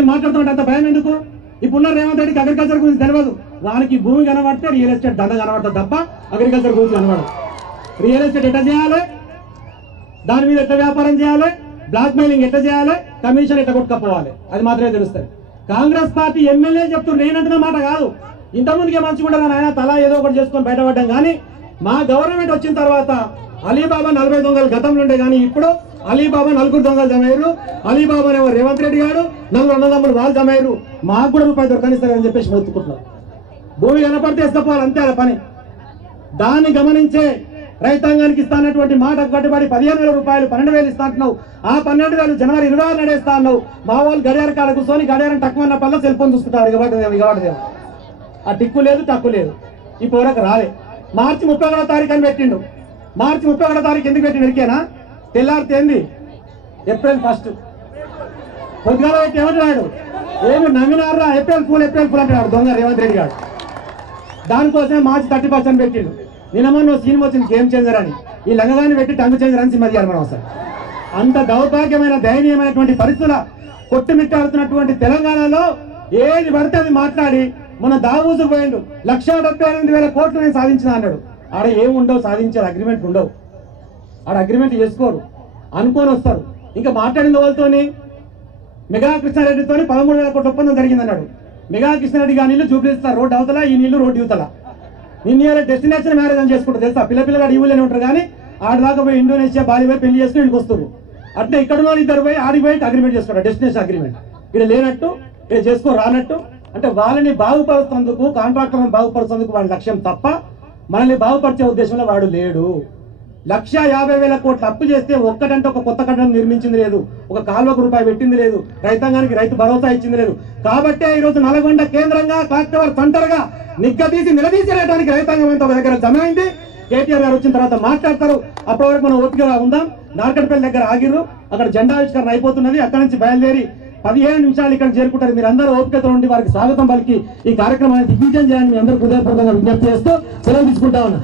గురించి మాట్లాడుతుంటే అంత భయం ఎందుకు? ఇప్పుడున్న రేవంత్ రెడ్డికి అగ్రికల్చర్ గురించి తెలియదు. వానికి భూమి కనబడితే రియల్ ఎస్టేట్ దండ కనబడుతుంది తప్ప అగ్రికల్చర్ గురించి కనబడదు. రియల్ ఎస్టేట్ ఎట్లా చేయాలి, దాని మీద ఎట్లా వ్యాపారం చేయాలి, బ్లాక్ మెయిలింగ్ ఎట్లా చేయాలి, కమిషన్ ఎట్లా కొట్టుకపోవాలి, అది మాత్రమే తెలుస్తుంది. కాంగ్రెస్ పార్టీ ఎమ్మెల్యే చెప్తున్నారు, నేనంటున్న మాట కాదు. ఇంతకుముందుకే మంచిగా ఆయన తలా ఏదో ఒకటి చేసుకొని బయటపడ్డాం. కానీ మా గవర్నమెంట్ వచ్చిన తర్వాత అలీబాబా 40 దొంగలు గతంలో ఉండే, కానీ ఇప్పుడు అలీబాబా 4 దొంగలు జమయ్యారు. అలీబాబా ఎవరు? రేవంత్ రెడ్డి గారు, 4 అన్నదమ్ములు వాళ్ళు జమయ్యారు. మాకు కూడా రూపాయి దొరకనిస్తారని చెప్పేసి మొత్తుకుంటున్నారు. భూమి కనపడితే ఇష్టపోవాలి, అంతే అలా పని. దాన్ని గమనించే రైతాంగానికి ఇస్తానటువంటి మాటకు కట్టుబడి 15,000 రూపాయలు 12,000 ఇస్తా అంటున్నావు. ఆ 12,000 జనవరి 26 నడేస్తా అన్నావు. మా వాళ్ళు గడియార కాడ కూర్చొని గడియారం తక్కువ ఉన్న పల్ల సెల్ ఫోన్ చూసుకుంటారు. ఇవ్వడదేమో ఆ టిక్కు లేదు, తక్కువ లేదు. ఈ పోరకు రాలే. మార్చి 31వ తారీఖు అని పెట్టిండు. మార్చి 31వ తారీఖు ఎందుకు పెట్టిండు ఎరికేనా? తెల్లారితే ఏంది? ఏప్రిల్ 1 పొద్దుగాల పెట్టి ఏమంటున్నాడు? ఏమి నమ్మినారా? ఏప్రిల్ ఫుల్ అంటున్నాడు దొంగ రేవంత్ రెడ్డి గారు. దానికోసమే మార్చి 31 పెట్టిండు. నిన్నమో సినిమా వచ్చింది గేమ్ చేంజర్ అని. ఈ లంగగాన్ని పెట్టి టంగు చేంజర్ అని సినిమా తీయాలి మనం అసలు. అంత దౌర్భాగ్యమైన దయనీయమైనటువంటి పరిస్థితుల కొట్టుమిట్టాడుతున్నటువంటి తెలంగాణలో ఏది పడితే అది మాట్లాడి మన దావూసు పోయిండు. 1,78,000 కోట్లు నేను సాధించిన అన్నాడు. ఆడ ఏముండవు, సాధించారు అగ్రిమెంట్ ఉండవు. ఆడ అగ్రిమెంట్ చేసుకోరు, అనుకోని వస్తారు. ఇంకా మాట్లాడిన వాళ్ళతోని మెగా కృష్ణారెడ్డితో 13,000 కోట్ల ఒప్పందం జరిగిందన్నాడు. మెగా కృష్ణారెడ్డి గారి నీళ్ళు చూపిస్తారు రోడ్డు అవతల, ఈ నీళ్లు రోడ్డు యువతల. నిన్న డెస్టినేషన్ మ్యారేజ్ అని చేసుకుంటారు తెలుసా? పిల్లగాడు ఈ ఊళ్ళోనే ఉంటారు. కానీ ఆడదాకా పోయి ఇండోనేషియా, బాలి పోయి పెళ్లి చేసుకుని ఇంటికి వస్తారు. అట్లా ఇక్కడ ఉన్న ఇద్దరు పోయి ఆడికి పోయి అగ్రిమెంట్ చేసుకుంటారు, డెస్టినేషన్ అగ్రిమెంట్. ఇక్కడ లేనట్టు, ఇక్కడ చేసుకో రానట్టు. అంటే వాళ్ళని బాగుపరుచేందుకు, కాంట్రాక్టర్లను బాగుపరుచేందుకు వాడి లక్ష్యం తప్ప మనల్ని బాగుపరిచే ఉద్దేశంలో వాడు లేడు. 1,50,000 కోట్లు అప్పు చేస్తే ఒక్కటంటే ఒక కొత్త కట్టడం నిర్మించింది లేదు, ఒక కాలువకు రూపాయి పెట్టింది లేదు, రైతాంగానికి రైతు భరోసా ఇచ్చింది లేదు. కాబట్టే ఈరోజు నల్గొండ కేంద్రంగా, కాక్టవర్ సెంటర్ గా నిలదీసేయడానికి రైతాంగం అంతా దగ్గర జమ అయింది. కేటీఆర్ గారు వచ్చిన తర్వాత మాట్లాడతారు. అప్పటి వరకు మనం ఓపికగా ఉందాం. నార్కట్పల్లి దగ్గర ఆగిర్రు, అక్కడ జెండా ఆవిష్కరణ అయిపోతున్నది. అక్కడి నుంచి బయలుదేరి 15 నిమిషాలు ఇక్కడ చేరుకుంటారు. మీరు అందరూ ఓపికతో ఉండి వారికి స్వాగతం పలికి ఈ కార్యక్రమాన్ని దిగ్విజయం చేయాలని మీ అందరూ హృదయపూర్వకంగా విజ్ఞప్తి చేస్తూ సెలవు తీసుకుంటా ఉన్నా.